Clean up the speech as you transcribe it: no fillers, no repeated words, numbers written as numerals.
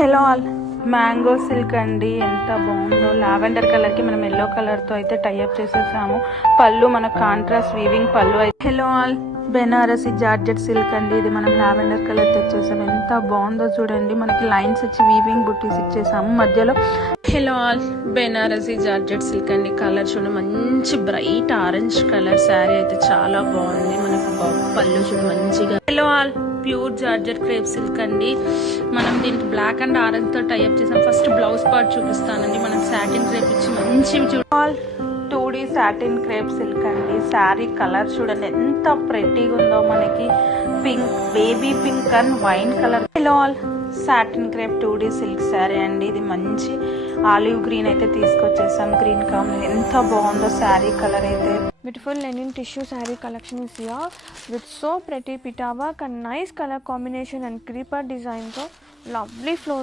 Hello all, mango silk అండి. ఎంత బాగుందో. లావెండర్ కలర్కి మనం ఎల్లో కలర్తో అయితే టైఅప్ చేసేసాము. పళ్ళు మన కాంట్రాస్ట్ వీవింగ్ పళ్ళు అయితే. Hello all, Banarasi georgette silk అండి. ఇది మనం లావెండర్ కలర్ తెచ్చేసాము. ఎంత బాగుందో చూడండి. మనకి లైన్స్ వచ్చి వీవింగ్ బుట్టీస్ ఇచ్చేసాము మధ్యలో. Hello all, Banarasi georgette silk అండి. కలర్ చూడండి, మంచి బ్రైట్ ఆరెంజ్ కలర్. శారీ అయితే చాలా బాగుంది. మనకు పళ్ళు చూడండి మంచిగా. Hello all, pure georgette crepe silk అండి. మనం దీనికి బ్లాక్ అండ్ ఆరెంజ్ తో టైఅప్ చేసాం. ఫస్ట్ బ్లౌజ్ పార్ట్ చూపిస్తానండి. మనం సాటిన్ క్రేప్ ఇచ్చి మంచివి చూడాలి. 2D సాటిన్ క్రేప్ సిల్క్ అండి. శారీ కలర్ చూడండి ఎంత ప్రెట్టీగా ఉందో. మనకి pink, baby pink and wine colour. Hello all, satin crepe 2D silk sari అండి. ఇది మంచి ఆలివ్ గ్రీన్ అయితే తీసుకొచ్చేసాం. గ్రీన్ కాంబినేషన్ ఎంత బాగుందో శారీ కలర్ అయితే. Beautiful linen tissue saree collection is here with so pretty pita work and nice color combination and creeper design. So lovely floral.